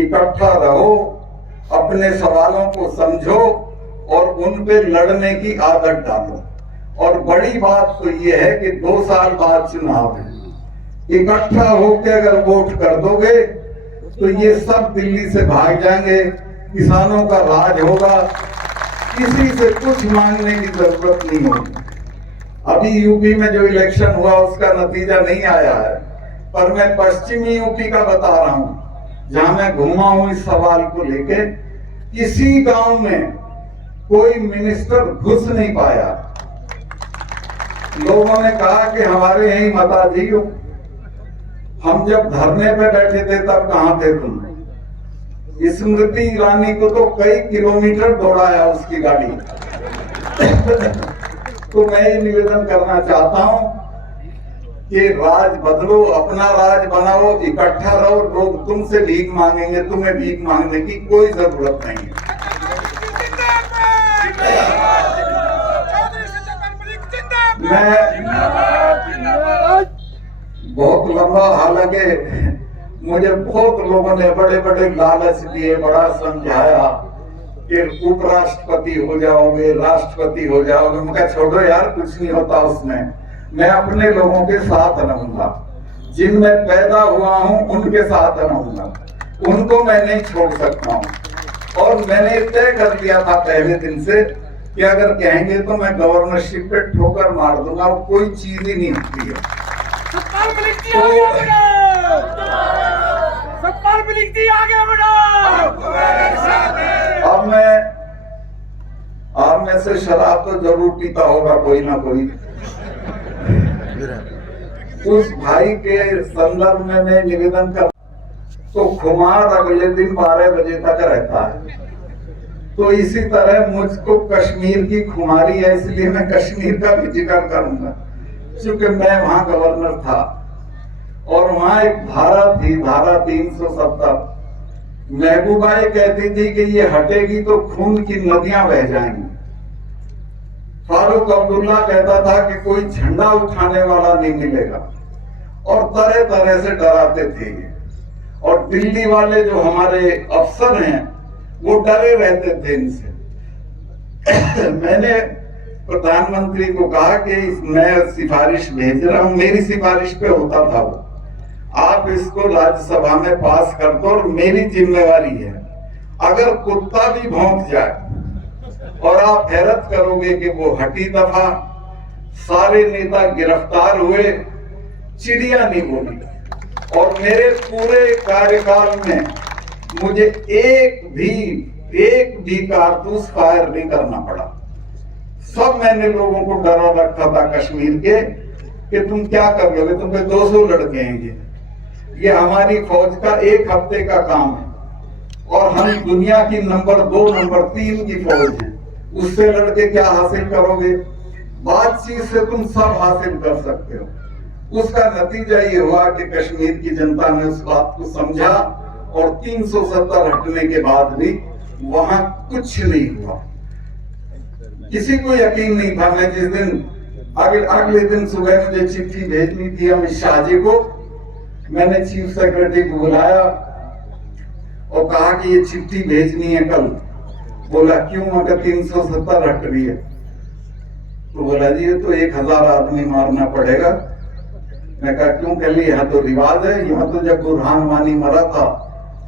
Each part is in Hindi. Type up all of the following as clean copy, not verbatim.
इकट्ठा रहो, अपने सवालों को समझो और उन पे लड़ने की आदत डालो। और बड़ी बात तो ये है कि 2 साल बाद चुनाव है, इकट्ठा होकर अगर वोट कर दोगे तो ये सब दिल्ली से भाग जाएंगे, किसानों का राज होगा, किसी से कुछ मांगने की जरूरत नहीं होगी। अभी यूपी में जो इलेक्शन हुआ उसका नतीजा नहीं आया है, पर मैं पश्चिमी यूपी का बता रहा हूं, जहां मैं घूमा हूं इस सवाल को लेके, किसी गांव में कोई मिनिस्टर घुस नहीं पाया। लोगों ने कहा कि हमारे यही मताजी हो, हम जब धरने पे बैठे थे तब कहां थे तुम? स्मृति ईरानी को तो कई किलोमीटर दौड़ाया उसकी गाड़ी। तो मैं ये निवेदन करना चाहता हूं कि राज बदलो, अपना राज बनाओ, इकट्ठा रहो। लोग तुमसे भीख मांगेंगे, तुम्हें भीख मांगने की कोई जरूरत नहीं है। मैं बहुत लंबा, हालांकि मुझे बहुत लोगों ने बड़े बड़े लालच दिए, बड़ा समझाया कि उपराष्ट्रपति हो जाओगे, राष्ट्रपति हो जाओगे। मैं कहा छोड़ो यार, कुछ नहीं होता उसमें। मैं अपने लोगों के साथ रहूंगा, जिनमें पैदा हुआ हूं उनके साथ रहूंगा, उनको मैं नहीं छोड़ सकता हूं। और मैंने तय कर लिया था पहले दिन से कि अगर कहेंगे तो मैं गवर्नरशिप पे ठोकर मार दूंगा, वो कोई चीज ही नहीं होती है। अब मैं आप में से शराब तो जरूर पीता होगा कोई ना कोई। उस भाई के संदर्भ में मैं निवेदन कर, तो खुमार अगले दिन 12 बजे तक रहता है। तो इसी तरह मुझको कश्मीर की खुमारी है, इसलिए मैं कश्मीर का भी जिक्र करूंगा, क्योंकि मैं वहां गवर्नर था और वहां एक धारा थी, धारा 370। महबूबाई कहती थी कि ये हटेगी तो खून की नदियां बह जाएंगी। फारूक अब्दुल्ला कहता था कि कोई झंडा उठाने वाला नहीं मिलेगा, और तरह तरह से डराते थे। और दिल्ली वाले जो हमारे अफसर हैं वो डरे रहते थे इनसे। मैंने प्रधानमंत्री को कहा कि मैं सिफारिश भेज रहा हूं, मेरी सिफारिश पे होता था वो, आप इसको राज्यसभा में पास कर दो और मेरी जिम्मेवारी है, अगर कुत्ता भी भौंक जाए और आप हैरत करोगे कि वो हटी दफा, सारे नेता गिरफ्तार हुए, चिड़िया नहीं बोली। और मेरे पूरे कार्यकाल में मुझे एक भी कारतूस फायर नहीं करना पड़ा। सब मैंने लोगों को डरा रखा था कश्मीर के कि तुम क्या कर लोगे, तुम पे 200 लड़के हैं, ये हमारी फौज का एक हफ्ते का काम है और हम दुनिया की नंबर 2 नंबर 3 की फौज है, उससे लड़के क्या हासिल करोगे? बातचीत से तुम सब हासिल कर सकते हो। उसका नतीजा ये हुआ कि कश्मीर की जनता ने उस बात को समझा और 370 हटने के बाद भी वहां कुछ नहीं हुआ। किसी को यकीन नहीं था। मैं जिस दिन अगले दिन सुबह मुझे चिट्ठी भेजनी थी अमित शाह जी को, मैंने चीफ सेक्रेटरी को बुलाया और कहा कि ये चिट्ठी भेजनी है कल। बोला क्यों? अगर 370 हट रही है तो बोला जी ये तो 1000 आदमी मारना पड़ेगा। मैं कहा क्यों? कह ली यहाँ तो रिवाज है, यहाँ तो जब बुरहान वानी मरा था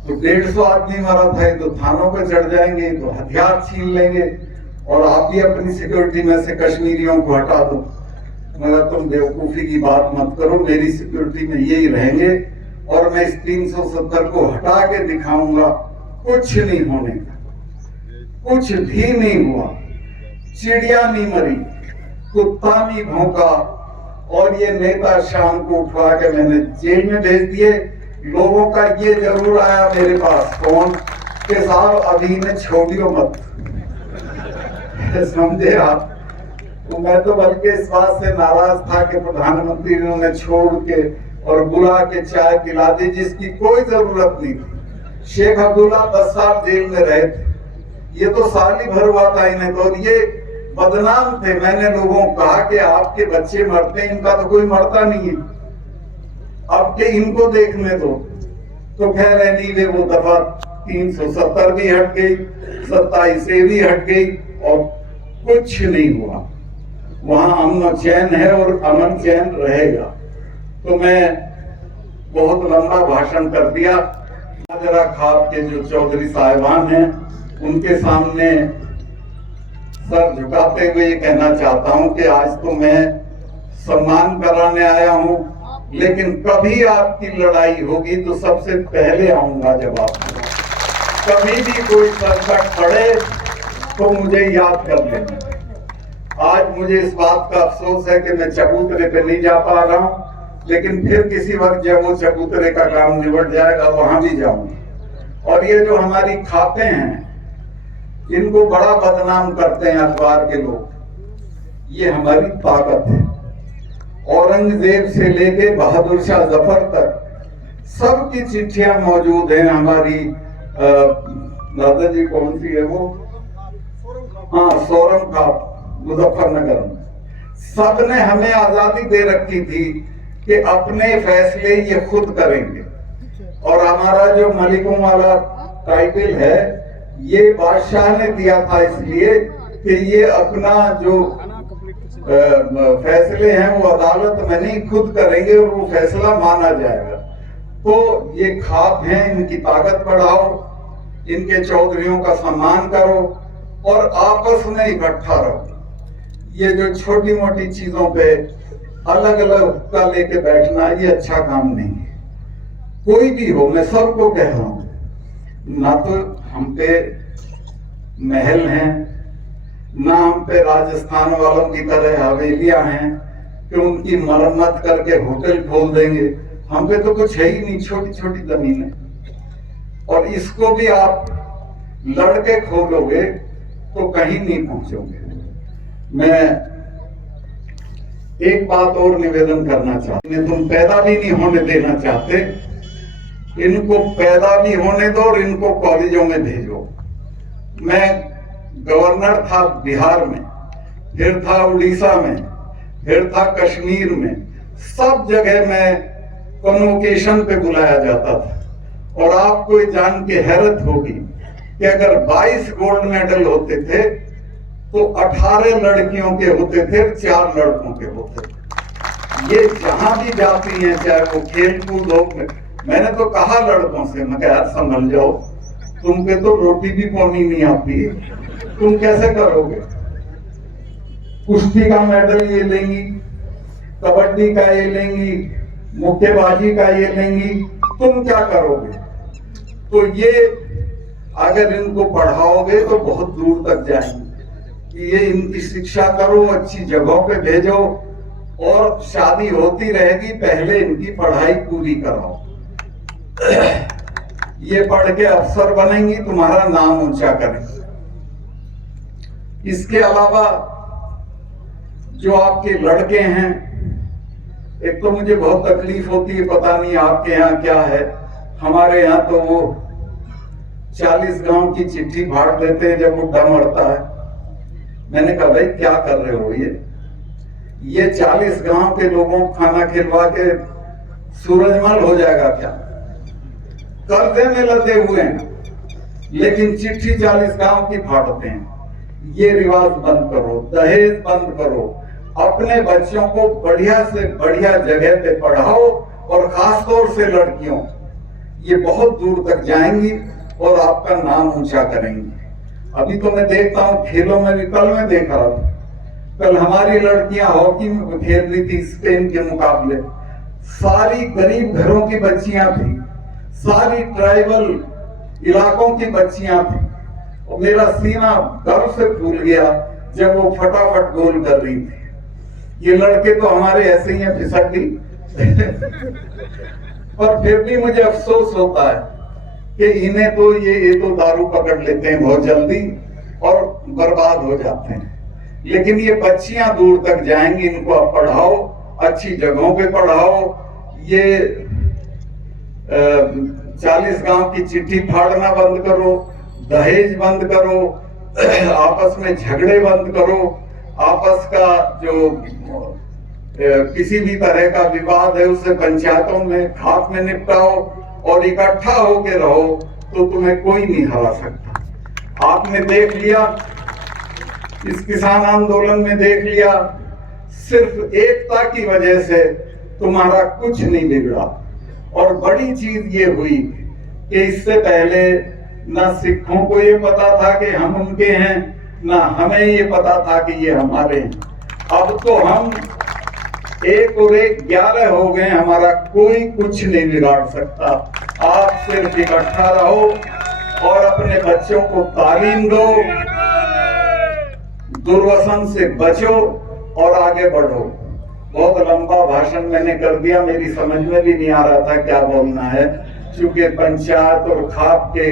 तो 150 आदमी मरा था, तो थानों पे चढ़ जाएंगे, तो हथियार छीन लेंगे और आप भी अपनी सिक्योरिटी में से कश्मीरियों को हटा दो। मगर तुम बेवकूफी की बात मत करो, मेरी सिक्योरिटी में यही रहेंगे और मैं इस 370 को हटा के दिखाऊंगा। कुछ नहीं होने का, कुछ भी नहीं हुआ, चिड़िया नहीं मरी, कुत्ता नहीं भौंका और ये नेता शाम को उठवा के मैंने जेल में भेज दिए। लोगों का ये जरूर आया मेरे पास फोन के साहब अभी ने छोड़ियो मत समझे आप। तो मैं तो बल्कि इस बात से नाराज था कि प्रधानमंत्री ने छोड़ के और बुला के चाय पिला दी जिसकी कोई जरूरत नहीं थी। शेख अब्दुल्ला 10 साल जेल में रहे थे, ये तो साल ही भर हुआ था इन्हें, तो ये बदनाम थे। मैंने लोगों को कहा कि आपके बच्चे मरते हैं, इनका तो कोई मरता नहीं है, अब के इनको देखने दो। तो कह रहे नहीं वे वो दफा 370 भी हट गई, 27 भी हट गई और कुछ नहीं हुआ। वहां अमन चैन है और अमन चैन रहेगा। तो मैं बहुत लंबा भाषण कर दिया। जरा खाप के जो चौधरी साहिबान हैं उनके सामने सर झुकाते हुए ये कहना चाहता हूं कि आज तो मैं सम्मान कराने आया हूं, लेकिन कभी आपकी लड़ाई होगी तो सबसे पहले आऊंगा। जब आप कभी भी कोई संकट पड़े तो मुझे याद कर लेना। आज मुझे इस बात का अफसोस है कि मैं चबूतरे पे नहीं जा पा रहा हूं, लेकिन फिर किसी वक्त जब वो चबूतरे का काम निबट जाएगा वहां भी जाऊंगा। और ये जो हमारी खापें हैं इनको बड़ा बदनाम करते हैं अखबार के लोग, ये हमारी ताकत है। औरंगजेब से लेके बहादुर शाह जफर तक सबकी चिट्ठियां मौजूद हैं हमारी। दादाजी कौन सी है वो? हाँ, सोरम खाप मुजफ्फरनगर में। सबने हमें आजादी दे रखी थी कि अपने फैसले ये खुद करेंगे। और हमारा जो मलिकों वाला टाइटल है ये बादशाह ने दिया था इसलिए कि ये अपना जो फैसले हैं वो अदालत में नहीं खुद करेंगे और वो फैसला माना जाएगा। तो ये खाप हैं, इनकी ताकत बढ़ाओ, इनके चौधरियों का सम्मान करो और आपस में इकट्ठा रहो। ये जो छोटी मोटी चीजों पे अलग अलग का लेके बैठना ये अच्छा काम नहीं है। कोई भी हो, मैं सबको कह रहा हूं, ना तो हम पे महल हैं, ना हम पे राजस्थान वालों की तरह हवेलियां हैं कि उनकी मरम्मत करके होटल खोल देंगे। हम पे तो कुछ है ही नहीं, छोटी छोटी जमीन है और इसको भी आप लड़के खोलोगे तो कहीं नहीं पहुंचोगे। मैं एक बात और निवेदन करना चाहता हूं, तुम पैदा भी नहीं होने देना चाहते, इनको पैदा भी होने दो और इनको कॉलेजों में भेजो। मैं गवर्नर था बिहार में, फिर था उड़ीसा में, फिर था कश्मीर में, सब जगह मैं कन्वोकेशन पे बुलाया जाता था। और आपको ये जान के हैरत होगी कि अगर 22 गोल्ड मेडल होते थे तो 18 लड़कियों के होते थे, 4 लड़कों के होते थे। ये जहां भी जाती हैं, चाहे वो खेल कूद हो, मैंने तो कहा लड़कों से, मैं यार संभल जाओ, तुम पे तो रोटी भी पानी नहीं आती है, तुम कैसे करोगे? कुश्ती का मेडल ये लेंगी, कबड्डी का ये लेंगी, मुक्केबाजी का ये लेंगी, तुम क्या करोगे? तो ये अगर इनको पढ़ाओगे तो बहुत दूर तक जाएंगे। ये इनकी शिक्षा करो, अच्छी जगहों पे भेजो, और शादी होती रहेगी, पहले इनकी पढ़ाई पूरी कराओ। ये पढ़ के अफसर बनेंगी, तुम्हारा नाम ऊंचा करेंगे। इसके अलावा जो आपके लड़के हैं, एक तो मुझे बहुत तकलीफ होती है, पता नहीं आपके यहाँ क्या है, हमारे यहाँ तो वो 40 गांव की चिट्ठी फाड़ देते हैं जब बुढ़ा मरता है। मैंने कहा भाई क्या कर रहे हो? ये 40 गांव के लोगों को खाना खिलवा के सूरजमल हो जाएगा क्या? कर्जे में लदे हुए हैं, लेकिन चिट्ठी 40 गांव की फाड़ते हैं। ये रिवाज बंद करो, दहेज बंद करो, अपने बच्चों को बढ़िया से बढ़िया जगह पे पढ़ाओ, और खासतौर से लड़कियों, ये बहुत दूर तक जाएंगी और आपका नाम ऊंचा करेंगी। अभी तो मैं देखता हूँ खेलों में भी, कल मैं देख रहा था, कल हमारी लड़कियां हॉकी में खेल रही थी स्पेन के मुकाबले। सारी गरीब घरों की बच्चियां थी, सारी ट्राइबल इलाकों की बच्चियां थी, और मेरा सीना गर्व से फूल गया जब वो फटाफट गोल कर रही थी। ये लड़के तो हमारे ऐसे ही हैं, फिसड्डी। पर फिर भी मुझे अफसोस होता है कि इन्हें तो ये तो दारू पकड़ लेते हैं बहुत जल्दी और बर्बाद हो जाते हैं। लेकिन ये बच्चियां दूर तक जाएंगी, इनको आप पढ़ाओ, अच्छी जगहों पे पढ़ाओ। ये 40 गांव की चिट्ठी फाड़ना बंद करो, दहेज बंद करो, आपस में झगड़े बंद करो, आपस का जो किसी भी तरह का विवाद है उसे पंचायतों में खाप में निपटाओ, और इकट्ठा होके रहो, तो तुम्हें कोई नहीं हरा सकता। आपने देख लिया, इस किसान आंदोलन में देख लिया, सिर्फ एकता की वजह से तुम्हारा कुछ नहीं बिगड़ा। और बड़ी चीज ये हुई कि इससे पहले ना सिखों को ये पता था कि हम उनके हैं, ना हमें ये पता था कि ये हमारे हैं। अब तो हम 1 और 1 11 हो गए, हमारा कोई कुछ नहीं बिगाड़ सकता। आप सिर्फ इकट्ठा रहो और अपने बच्चों को तालीम दो, दुर्व्यसन से बचो और आगे बढ़ो। बहुत लंबा भाषण मैंने कर दिया, मेरी समझ में भी नहीं आ रहा था क्या बोलना है, क्योंकि पंचायत और खाप के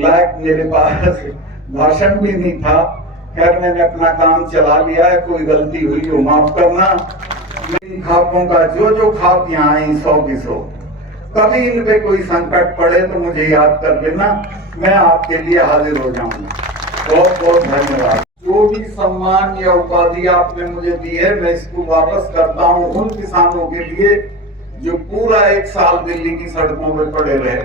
लायक मेरे पास भाषण भी नहीं था। खैर मैंने अपना काम चला लिया है, कोई गलती हुई हो माफ करना। इन खापों का जो खाप यहाँ आई 100 की 100, कभी इन पे कोई संकट पड़े तो मुझे याद कर लेना, मैं आपके लिए हाजिर हो जाऊंगा। बहुत बहुत धन्यवाद। जो भी सम्मान या उपाधि आपने मुझे दी है, मैं इसको वापस करता हूँ उन किसानों के लिए जो पूरा 1 साल दिल्ली की सड़कों में पड़े रहे।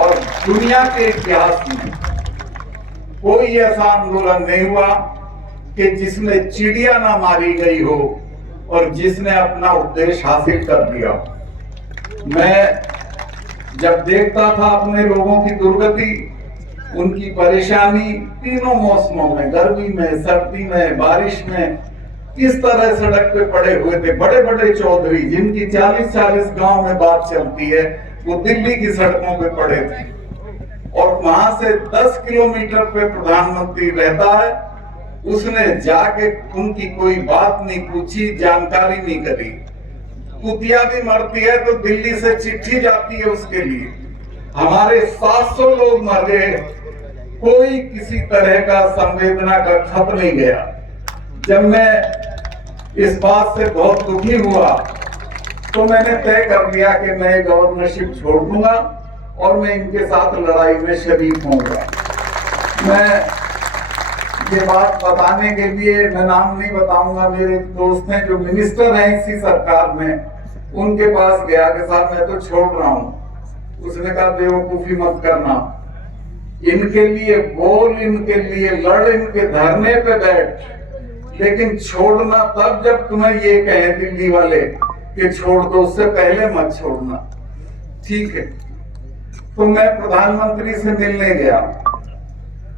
और दुनिया के इतिहास में कोई ऐसा आंदोलन नहीं हुआ कि जिसमें चिड़िया ना मारी गई हो और जिसने अपना उद्देश्य हासिल कर लिया। मैं जब देखता था अपने लोगों की दुर्गति, उनकी परेशानी, तीनों मौसमों में, गर्मी में, सर्दी में, बारिश में, किस तरह सड़क पे पड़े हुए थे। बड़े बड़े चौधरी जिनकी 40-40 गांव में बात चलती है, वो दिल्ली की सड़कों पे पड़े थे। और वहां से 10 किलोमीटर पे प्रधानमंत्री रहता है, उसने जाके उनकी कोई बात नहीं पूछी, जानकारी नहीं करी। कुतिया भी मरती है तो दिल्ली से चिट्ठी जाती है उसके लिए। हमारे 700 लोग मर गए, कोई किसी तरह का संवेदना का खत नहीं गया। जब मैं इस बात से बहुत दुखी हुआ तो मैंने तय कर लिया कि मैं गवर्नरशिप छोड़ दूंगा और मैं इनके साथ लड़ाई में शरीक होऊंगा। मैं ये बात बताने के लिए, मैं नाम नहीं बताऊंगा, मेरे दोस्त हैं जो मिनिस्टर हैं इसी सरकार में, उनके पास गया कि साहब मैं तो छोड़ रहा हूं। उसने कहा बेवकूफी मत करना, इनके लिए बोल, इनके लिए लड़, इनके धरने पे बैठ, लेकिन छोड़ना तब जब तुम्हें ये कहे दिल्ली वाले कि छोड़ दो, उससे पहले मत छोड़ना। ठीक है। तो मैं प्रधानमंत्री से मिलने गया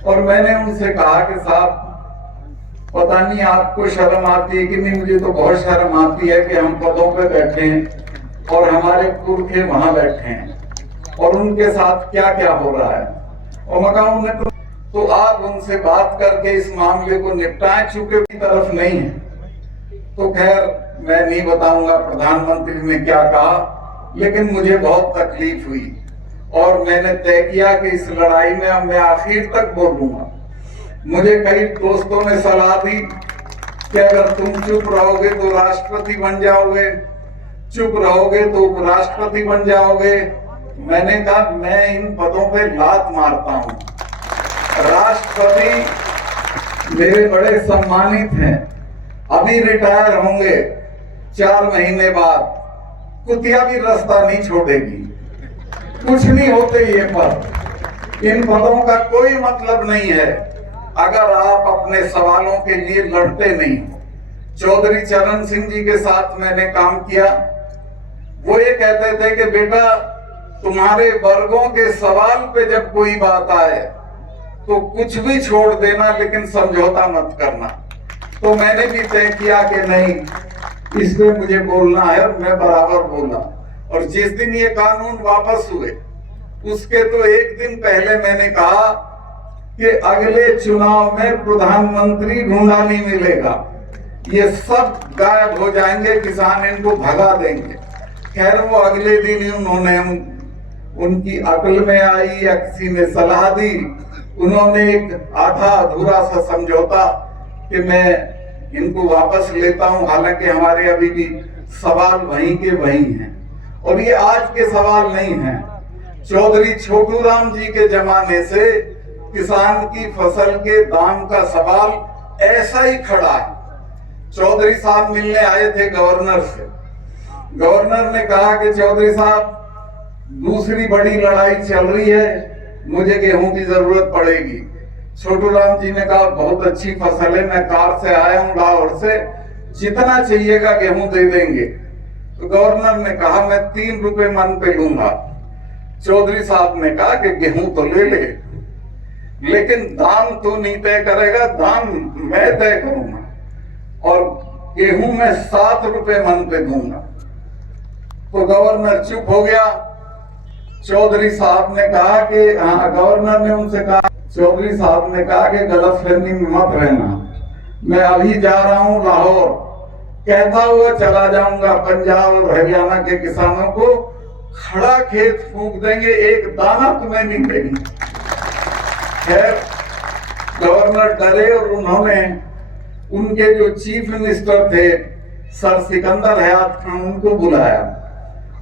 और मैंने उनसे कहा कि साहब पता नहीं आपको शर्म आती है कि नहीं, मुझे तो बहुत शर्म आती है कि हम पदों पे बैठे हैं और हमारे पुरखे वहां बैठे हैं और उनके साथ क्या क्या हो रहा है। और मैं कहूं उन्हें तो आप उनसे बात करके इस मामले को निपटाएं, चूंकि की तरफ नहीं है। तो खैर मैं नहीं बताऊंगा प्रधानमंत्री ने क्या कहा, लेकिन मुझे बहुत तकलीफ हुई और मैंने तय किया कि इस लड़ाई में अब मैं आखिर तक बोलूंगा। मुझे कई दोस्तों ने सलाह दी कि अगर तुम चुप रहोगे तो राष्ट्रपति बन जाओगे, चुप रहोगे तो उपराष्ट्रपति बन जाओगे। मैंने कहा मैं इन पदों पे लात मारता हूं। राष्ट्रपति मेरे बड़े सम्मानित हैं, अभी रिटायर होंगे 4 महीने बाद, कुतिया भी रास्ता नहीं छोड़ेगी। कुछ नहीं होते ये पद, इन पदों का कोई मतलब नहीं है अगर आप अपने सवालों के लिए लड़ते नहीं हो। चौधरी चरण सिंह जी के साथ मैंने काम किया। वो ये कहते थे कि बेटा तुम्हारे वर्गों के सवाल पे जब कोई बात आए तो कुछ भी छोड़ देना, लेकिन समझौता मत करना। तो मैंने भी तय किया कि नहीं, इसमें मुझे बोलना है और मैं बराबर बोला। और जिस दिन ये कानून वापस हुए उसके तो एक दिन पहले मैंने कहा कि अगले चुनाव में प्रधानमंत्री ढूंढा नहीं मिलेगा, ये सब गायब हो जाएंगे, किसान इनको भगा देंगे। खैर वो अगले दिन ही उन्होंने उनकी अकल में आई या किसी ने सलाह दी, उन्होंने एक आधा अधूरा सा समझौता कि मैं इनको वापस लेता हूं, हालांकि हमारे अभी भी सवाल वहीं के वहीं हैं और ये आज के सवाल नहीं हैं। चौधरी छोटू राम जी के जमाने से किसान की फसल के दाम का सवाल ऐसा ही खड़ा है। चौधरी साहब मिलने आए थे गवर्नर से, गवर्नर ने कहा कि चौधरी साहब दूसरी बड़ी लड़ाई चल रही है, मुझे गेहूं की जरूरत पड़ेगी। छोटू राम जी ने कहा बहुत अच्छी फसल है, मैं कार से आया हूं लाहौर से, जितना चाहिएगा गेहूं दे देंगे। तो गवर्नर ने कहा मैं 3 रुपए मन पे लूंगा। चौधरी साहब ने कहा कि गेहूं तो ले ले, लेकिन दाम तो नहीं तय करेगा, दाम मैं तय करूंगा और गेहूं में 7 रुपए मन पे दूंगा। तो गवर्नर चुप हो गया। चौधरी साहब ने कहा कि हाँ, गवर्नर ने उनसे कहा, चौधरी साहब ने कहा कि गलतफहमी में मत रहना, मैं अभी जा रहा हूं लाहौर, कहता हुआ चला जाऊंगा पंजाब और हरियाणा के किसानों को खड़ा खेत फूंक देंगे, एक दाना तुम्हें नहीं देंगे। खैर गवर्नर डरे और उन्होंने उनके जो चीफ मिनिस्टर थे सर सिकंदर हयात खान, उनको बुलाया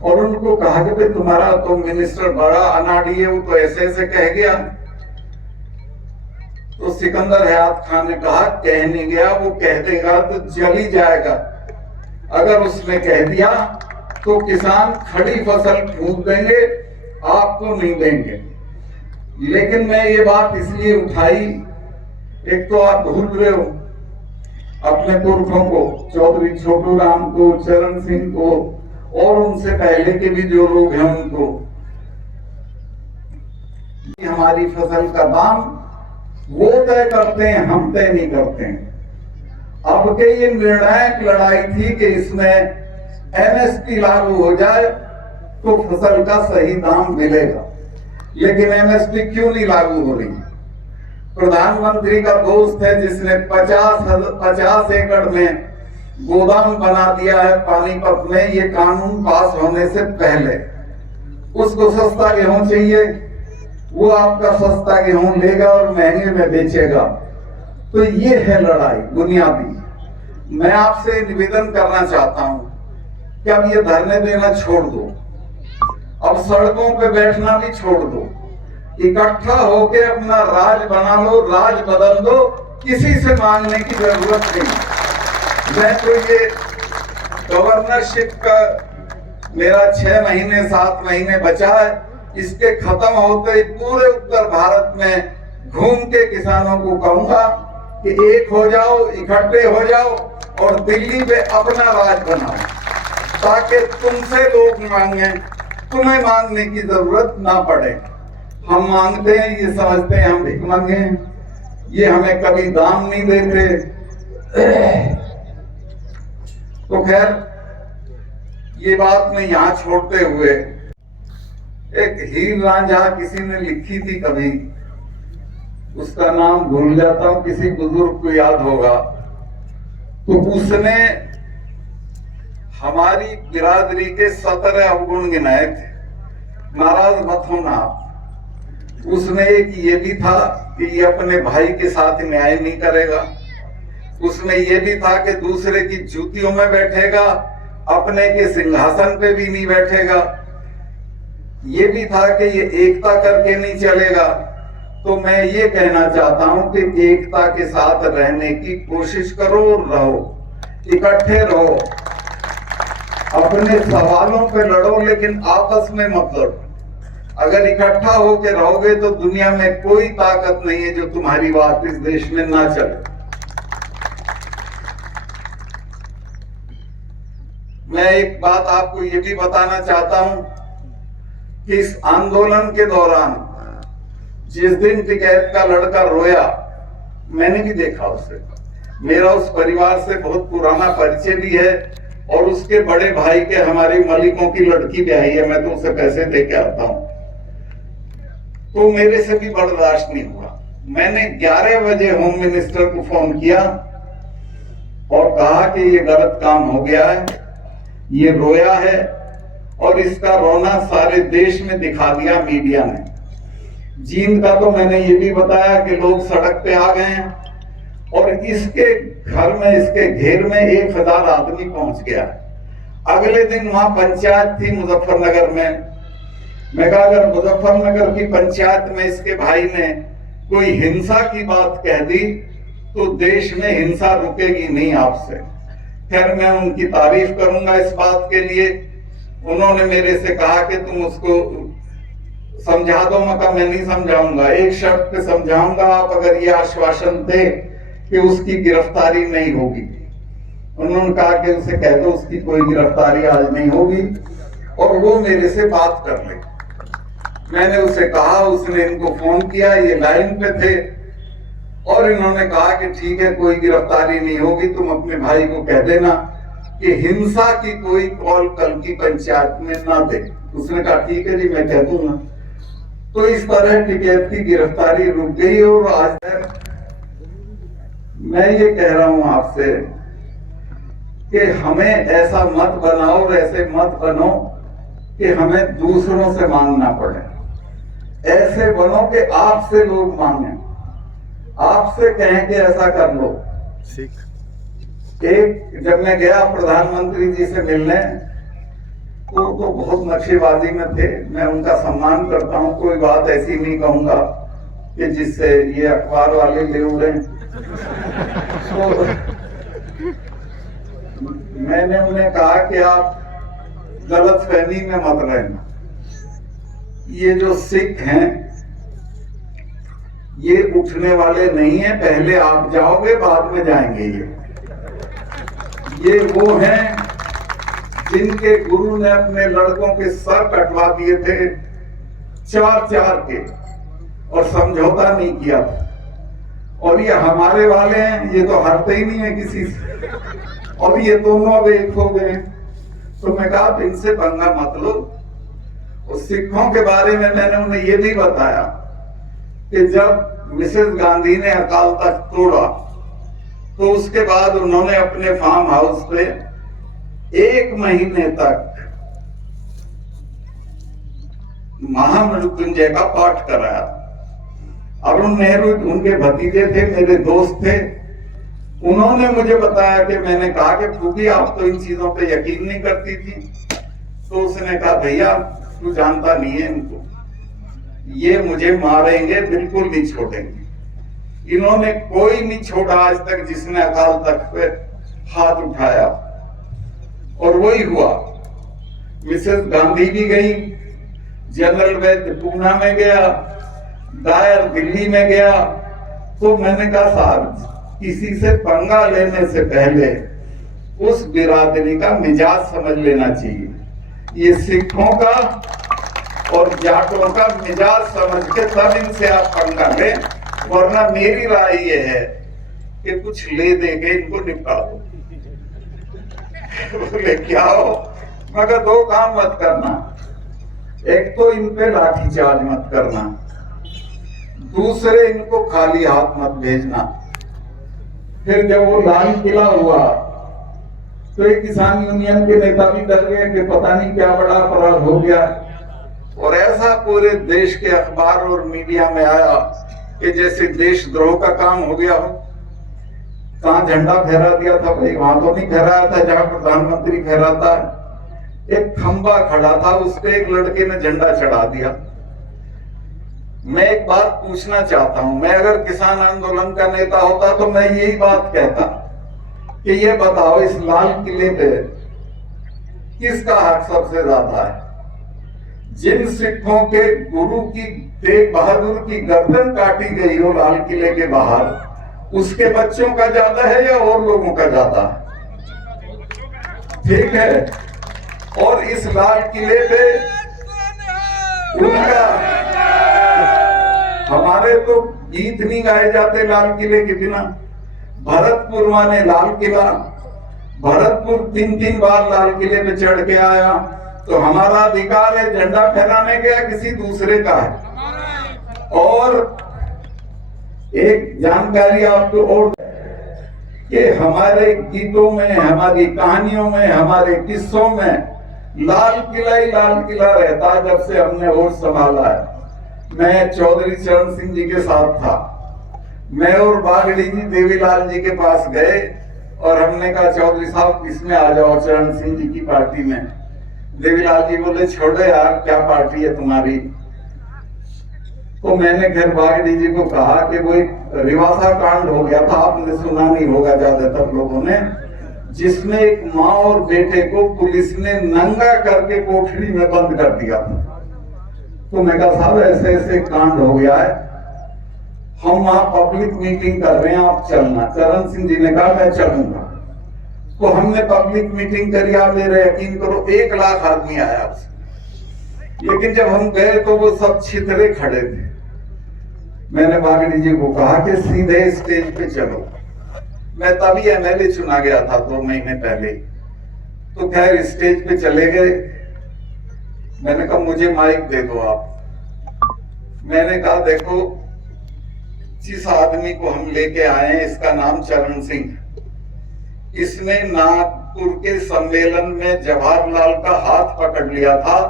और उनको कहा कि भाई तुम्हारा तो मिनिस्टर बड़ा अनाड़ी है, वो तो ऐसे ऐसे कह गया। तो सिकंदर हयात खान ने कहा कह नहीं गया, वो कह देगा तो जल ही जाएगा, अगर उसने कह दिया तो किसान खड़ी फसल फूंक देंगे, आपको नहीं देंगे। लेकिन मैं ये बात इसलिए उठाई, एक तो आप भूल रहे हो अपने पुरखों को, चौधरी छोटू राम को, चरण सिंह को और उनसे पहले के भी जो लोग हैं उनको। हमारी फसल का दाम वो तय करते हैं, हम तय नहीं करते हैं। अब के ये निर्णायक लड़ाई थी कि इसमें एमएसपी लागू हो जाए तो फसल का सही दाम मिलेगा, लेकिन एमएसपी क्यों नहीं लागू हो रही? प्रधानमंत्री का दोस्त है जिसने 50 एकड़ में गोदाम बना दिया है पानीपत में, ये कानून पास होने से पहले। उसको सस्ता गेहूं चाहिए, वो आपका सस्ता गेहूं लेगा और महंगे में बेचेगा। तो ये है लड़ाई बुनियादी। मैं आपसे निवेदन करना चाहता हूं कि अब ये धरने देना छोड़ दो, अब सड़कों पे बैठना भी छोड़ दो, इकट्ठा होके अपना राज बना लो, राज बदल दो, किसी से मांगने की जरूरत नहीं। मैं तो ये गवर्नरशिप का मेरा 6 महीने 7 महीने बचा है, इसके खत्म होते ही पूरे उत्तर भारत में घूम के किसानों को कहूंगा कि एक हो जाओ, इकट्ठे हो जाओ और दिल्ली पे अपना राज बनाओ, ताकि तुमसे लोग मांगे तुम्हें मांगने की जरूरत ना पड़े। हम मांगते हैं, ये समझते हैं हम भिख मांगे हैं, ये हमें कभी दाम नहीं देते। तो खैर, ये बात मैं यहां छोड़ते हुए, एक हीर रांझा किसी ने लिखी थी कभी, उसका नाम भूल जाता हूं, किसी बुजुर्ग को याद होगा। तो उसने हमारी बिरादरी के 17 अवगुण गिनाए थे। नाराज मत होना आप। उसमें एक ये भी था कि ये अपने भाई के साथ न्याय नहीं करेगा। उसमें ये भी था कि दूसरे की जूतियों में बैठेगा, अपने के सिंहासन पे भी नहीं बैठेगा। ये भी था कि ये एकता करके नहीं चलेगा। तो मैं ये कहना चाहता हूं कि एकता के साथ रहने की कोशिश करो, रहो, इकट्ठे रहो, अपने सवालों पे लड़ो, लेकिन आपस में मत लड़ो। अगर इकट्ठा होकर रहोगे तो दुनिया में कोई ताकत नहीं है जो तुम्हारी बात इस देश में ना चले। मैं एक बात आपको ये भी बताना चाहता हूं कि इस आंदोलन के दौरान जिस दिन टिकैत का लड़का रोया, मैंने भी देखा उसे। मेरा उस परिवार से बहुत पुराना परिचय भी है और उसके बड़े भाई के हमारे मलिकों की लड़की ब्याही है, मैं तो उसे पैसे दे के आता हूं। तो मेरे से भी बर्दाश्त नहीं हुआ। मैंने 11 बजे होम मिनिस्टर को फोन किया और कहा कि ये गलत काम हो गया है, ये रोया है और इसका रोना सारे देश में दिखा दिया मीडिया ने। जींद का तो मैंने ये भी बताया कि लोग सड़क पे आ गए हैं और इसके घर में, इसके घेर में 1000 आदमी पहुंच गया। अगले दिन वहां पंचायत थी मुजफ्फरनगर में। मैं कहा अगर मुजफ्फरनगर की पंचायत में इसके भाई ने कोई हिंसा की बात कह दी तो देश में हिंसा रुकेगी नहीं आपसे। खैर, मैं उनकी तारीफ करूंगा इस बात के लिए। उन्होंने मेरे से कहा कि तुम उसको समझा दो। मैं कहा मैं नहीं समझाऊंगा, एक शर्त पे समझाऊंगा, आप अगर ये आश्वासन दे कि उसकी गिरफ्तारी नहीं होगी। उन्होंने कहा कि उसे कह दो उसकी कोई गिरफ्तारी आज नहीं होगी और वो मेरे से बात कर ले। मैंने उसे कहा, उसने इनको फोन किया, ये लाइन पे थे और इन्होंने कहा कि ठीक है, कोई गिरफ्तारी नहीं होगी, तुम अपने भाई को कह देना कि हिंसा की कोई कॉल कल की पंचायत में ना दे। उसने कहा ठीक है जी, मैं कह दूंगा। तो इस तरह टिकैत की गिरफ्तारी रुक गई। और आज मैं ये कह रहा हूं आपसे कि हमें ऐसा मत बनाओ और ऐसे मत बनो कि हमें दूसरों से मांगना पड़े। ऐसे बनो कि आपसे लोग मांगे, आपसे कहें कि ऐसा कर लो। एक जब मैं गया प्रधानमंत्री जी से मिलने, तो बहुत नक्शेबाजी में थे। मैं उनका सम्मान करता हूं, कोई बात ऐसी नहीं कहूंगा कि जिससे ये अखबार वाले ले उड़े। तो मैंने उन्हें कहा कि आप गलतफहमी में मत रहना। ये जो सिख हैं ये उठने वाले नहीं है, पहले आप जाओगे बाद में जाएंगे। ये वो हैं जिनके गुरु ने अपने लड़कों के सर कटवा दिए थे 4-4 के और समझौता नहीं किया था। और ये हमारे वाले हैं, ये तो हटते ही नहीं है किसी से। और ये दोनों अब एक हो गए। तो मैं कहा इनसे पंगा मत लो। उस सिखों के बारे में मैंने उन्हें ये भी बताया कि जब मिसेस गांधी ने अकाल तख्त तोड़ा तो उसके बाद उन्होंने अपने फार्म हाउस पे 1 महीने तक महामृत्युंजय का पाठ कराया। अरुण नेहरू उनके भतीजे थे, मेरे दोस्त थे। उन्होंने मुझे बताया कि मैंने कहा कि फूफी आप तो इन चीजों पे यकीन नहीं करती थी। तो उसने कहा भैया तू जानता नहीं है इनको, ये मुझे मारेंगे, बिल्कुल नहीं छोड़ेंगे। इन्होंने कोई नहीं छोड़ा आज तक जिसने अकाल तख्त पे हाथ उठाया। और वही हुआ। मिसेस गांधी भी गई, जनरल वैद्य पूना में गया, डायर दिल्ली में गया। तो मैंने कहा साहब किसी से पंगा लेने से पहले उस बिरादरी का मिजाज समझ लेना चाहिए ये सिखों का और जाटों का मिजाज समझ के तब इनसे आप पंगा लें, वरना मेरी राय ये है कि कुछ ले दे के इनको निपटा दो। बोले क्या हो? मगर दो काम मत करना, एक तो इन पे लाठीचार्ज मत करना, दूसरे इनको खाली हाथ मत भेजना। फिर जब वो लाल किला हुआ तो एक किसान यूनियन के नेता भी डर गए कि पता नहीं क्या बड़ा अपराध हो गया, और ऐसा पूरे देश के अखबार और मीडिया में आया कि जैसे देशद्रोह का काम हो गया हो। कहाँ झंडा फहरा दिया था भाई? वहां तो नहीं फहराया था जहां प्रधानमंत्री फहराता है। एक खंबा खड़ा था, उस पे एक लड़के ने झंडा चढ़ा दिया। मैं एक बात पूछना चाहता हूं, मैं अगर किसान आंदोलन का नेता होता तो मैं यही बात कहता कि ये बताओ, इस लाल किले पे किसका हक सबसे ज्यादा है? जिन सिखों के गुरु की तेग बहादुर की गर्दन काटी गई हो लाल किले के बाहर, उसके बच्चों का ज्यादा है या और लोगों का ज्यादा है? ठीक है। और इस लाल किले पे उनका, हमारे तो गीत नहीं गाए जाते लाल किले के बिना। भरतपुर माने लाल किला, भरतपुर 3-3 बार लाल किले पे चढ़ के आया, तो हमारा अधिकार है झंडा फहराने का या किसी दूसरे का है? और एक जानकारी आपको और कि हमारे गीतों में, हमारी कहानियों में, हमारे किस्सों में लाल किला ही लाल किला रहता है जब से हमने होश संभाला है। मैं चौधरी चरण सिंह जी के साथ था, मैं और बागड़ी जी देवीलाल जी के पास गए और हमने कहा चौधरी साहब इसमें आ जाओ, चरण सिंह जी की पार्टी में। देवीलाल जी बोले छोड़ो यार, क्या पार्टी है तुम्हारी? तो मैंने फिर बागड़ी जी को कहा कि वो एक रिवासा कांड हो गया था, आपने सुना नहीं होगा ज्यादातर लोगों ने, जिसमें एक माँ और बेटे को पुलिस ने नंगा करके कोठरी में बंद कर दिया था। तो मैं कहा साहब ऐसे ऐसे कांड हो गया है, हम वहां पब्लिक मीटिंग कर रहे हैं, आप चलना। चरण सिंह जी ने कहा मैं चलूंगा। तो हमने पब्लिक मीटिंग करी, आप मेरे यकीन करो 1 लाख आदमी आया उसमें। लेकिन जब हम गए तो वो सब छितरे खड़े थे। मैंने बागड़ी जी को कहा कि सीधे स्टेज पे चलो। मैं तभी एमएलए चुना गया था 2 महीने पहले। तो खैर स्टेज पे चले गए। मैंने कहा मुझे माइक दे दो आप। मैंने कहा देखो, जिस आदमी को हम लेके आए हैं इसका नाम चरण सिंह, इसने नागपुर के सम्मेलन में जवाहरलाल का हाथ पकड़ लिया था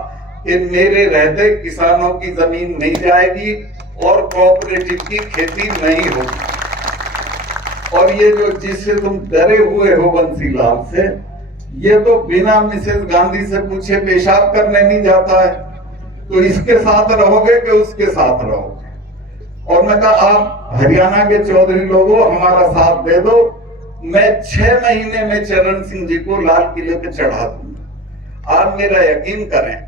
कि मेरे रहते किसानों की जमीन नहीं जाएगी और कोऑपरेटिव की खेती नहीं होगी। और ये जो जिससे तुम डरे हुए हो बंसीलाल से, ये तो बिना मिसेस गांधी से पूछे पेशाब करने नहीं जाता है। तो इसके साथ रहोगे कि उसके साथ रहोगे? और मैं कहा आप हरियाणा के चौधरी लोगों हमारा साथ दे दो, मैं 6 महीने में चरण सिंह जी को लाल किले पे चढ़ा दूंगा। आप मेरा यकीन करें,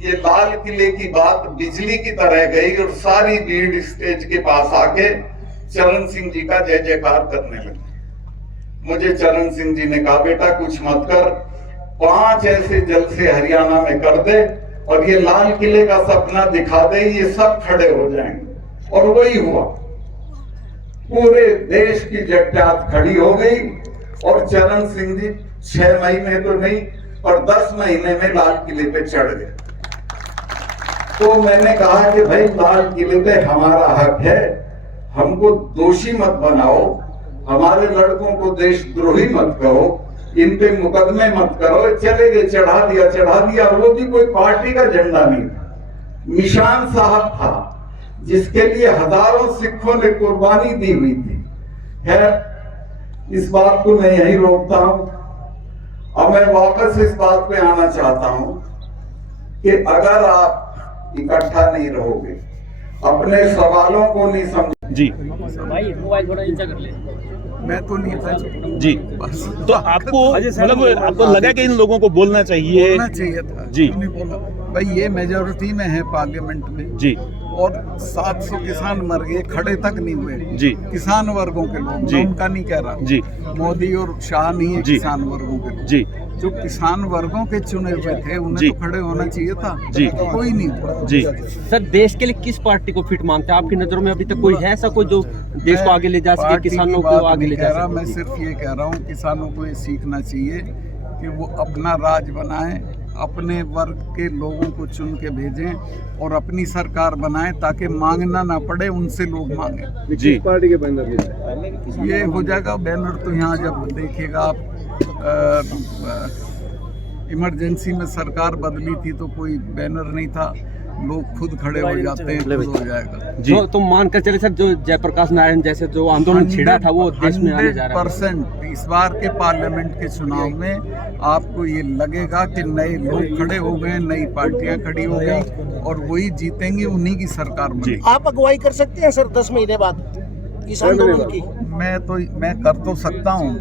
ये लाल किले की बात बिजली की तरह गई और सारी भीड़ स्टेज के पास आके चरण सिंह जी का जय जयकार करने लगी। मुझे चरण सिंह जी ने कहा बेटा कुछ मत कर, 5 ऐसे जलसे हरियाणा में कर दे और ये लाल किले का सपना दिखा दे, ये सब खड़े हो जाएंगे। और वही हुआ, पूरे देश की जट्टात खड़ी हो गई और चरण सिंह जी 6 महीने तो नहीं पर 10 महीने में लाल किले पे चढ़ गए। तो मैंने कहा कि भाई लाल किले पे हमारा हक है, हमको दोषी मत बनाओ, हमारे लड़कों को देशद्रोही मत कहो, इन पे मुकदमे मत करो। चले गए, चढ़ा दिया। और वो भी कोई पार्टी का झंडा नहीं था, निशान साहब था जिसके लिए हजारों सिखों ने कुर्बानी दी हुई थी। खैर इस बात को मैं यही रोकता हूं। अब मैं वापस इस बात पे आना चाहता हूं कि अगर आप इकट्ठा नहीं रहोगे, अपने सवालों को नहीं समझ जी भाई मोबाइल थोड़ा नीचा कर ले। मैं तो नहीं था जी, तो आपको मतलब आपको लगा कि इन लोगों को बोलना चाहिए? बोलना चाहिए था जी। क्यों नहीं बोला? भाई ये मेजॉरिटी में है पार्लियामेंट में जी, और 700 किसान मर गए, खड़े तक नहीं हुए। जी किसान वर्गों के लोग, जी। मैं उनका नहीं कह रहा। जी मोदी और शाह नहीं है, जी। किसान वर्गों के लोग। जी जो किसान वर्गों के चुने हुए थे उन्हें जी। तो खड़े होना चाहिए था। जी। कोई नहीं हुआ। जी सर देश के लिए किस पार्टी को फिट मानते हैं आपकी नजरों में? अभी तक कोई है ऐसा कोई जो देश को आगे ले जा सके, पार्टी की किसानों बात को आगे नहीं ले कह जा रहा, मैं सके? सिर्फ ये कह रहा हूँ किसानों को ये सीखना चाहिए कि वो अपना राज बनाएं, अपने वर्ग के लोगों को चुन के भेजें और अपनी सरकार बनाएं ताकि मांगना ना पड़े, उनसे लोग मांगे। जी पार्टी के बैनर ये हो जाएगा बैनर तो यहाँ जब देखिएगा आप इमरजेंसी में सरकार बदली थी तो कोई बैनर नहीं था, लोग खुद खड़े हो जाते हैं, खुद हो जाएगा। जी तो मान कर चले सर, जो जयप्रकाश नारायण जैसे जो आंदोलन छिड़ा था वो देश में आने जा रहा है। 100% इस बार के पार्लियामेंट के चुनाव में आपको ये लगेगा कि नए लोग खड़े हो गए, नई पार्टियां खड़ी हो गई और वही जीतेंगी, उन्हीं की सरकार बनेगी। आप अगुवाई कर सकते हैं सर 10 महीने बाद इस आंदोलन की? मैं कर तो सकता हूँ,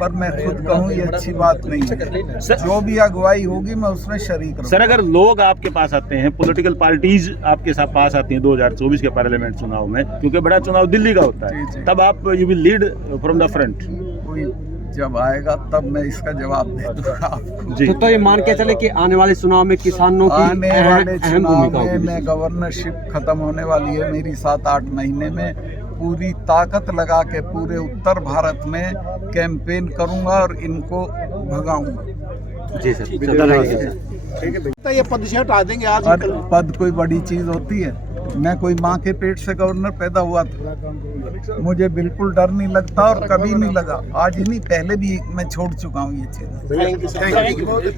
पर मैं खुद कहूँ ये अच्छी बात नहीं है। जो भी अगुवाई होगी मैं उसमें शरीक रहूँगा। सर, अगर लोग आपके पास आते हैं, पॉलिटिकल पार्टीज आपके साथ पास आती हैं 2024 के पार्लियामेंट चुनाव में, क्योंकि बड़ा चुनाव दिल्ली का होता है, जी। तब आप you will lead from the front. कोई जब आएगा तब मैं इसका जवाब दे दूंगा आपको। जी तो ये मान के चले कि आने वाले चुनाव में किसानों की आने वाले अहम चुनाव भूमिका में होगी। मैं गवर्नरशिप खत्म होने वाली है मेरी 7-8 महीने में, पूरी ताकत लगा के पूरे उत्तर भारत में कैंपेन करूंगा और इनको भगाऊंगा। जी सर, धन्यवाद। तो ये पद से हटा देंगे आज और पद कोई बड़ी चीज होती है? मैं कोई माँ के पेट से गवर्नर पैदा हुआ था, मुझे बिल्कुल डर नहीं लगता और कभी नहीं लगा। आज ही नहीं, पहले भी मैं छोड़ चुका हूँ ये चीज। Thank you sir.